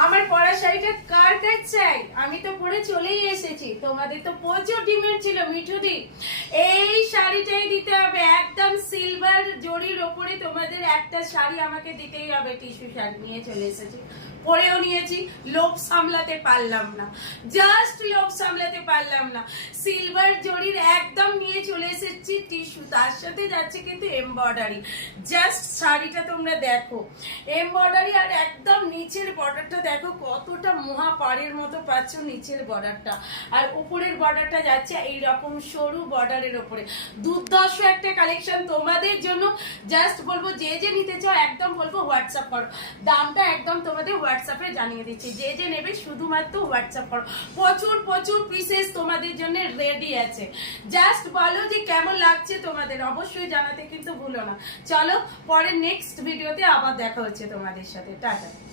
আমার পরা শাড়িটা কার কার চাই? আমি তো পরে চলেই এসেছি, তোমাদের তো প্রচুর ডিমান্ড ছিল মিঠুদি এই শাড়িটাই দিতে হবে, একদম সিলভার জরির ওপরে তোমাদের একটা শাড়ি আমাকে দিতেই হবে। টিস্যু শাড়ি নিয়ে চলে এসেছি, পরেও নিয়েছি, লোভ সামলাতে পারলাম না, জাস্ট লোভ সামলাতে পারলাম না। সিলভার জরির একদম নিয়ে চলে এসেছি টিস্যু, তার সাথে যাচ্ছে কিন্তু এমব্রয়ডারি। জাস্ট শাড়িটা তোমরা দেখো, এমব্রয়ডারি আর একদম নিচের বর্ডারটা দেখো কতটা মহা পাড়ের মতো পাচ্ছ নিচের বর্ডারটা, আর উপরের বর্ডারটা যাচ্ছে এইরকম সরু বর্ডারের ওপরে। দুর্ধর্ষ একটা কালেকশন তোমাদের জন্য। জাস্ট বলবো যে যে নিতে চাও একদম বলবো হোয়াটসঅ্যাপ করো, দামটা একদম তোমাদের হোয়াটসঅ্যাপে জানিয়ে দিচ্ছি। যে যে নেবে শুধুমাত্র হোয়াটসঅ্যাপ করো, প্রচুর প্রচুর পিসেস তোমাদের জন্য রেডি আছে। জাস্ট বলো যে কেমন লাগছে তোমাদের, অবশ্যই জানাতে কিন্তু ভুলো না। চলো পরে নেক্সট ভিডিওতে আবার দেখা হচ্ছে তোমাদের সাথে, টাটা।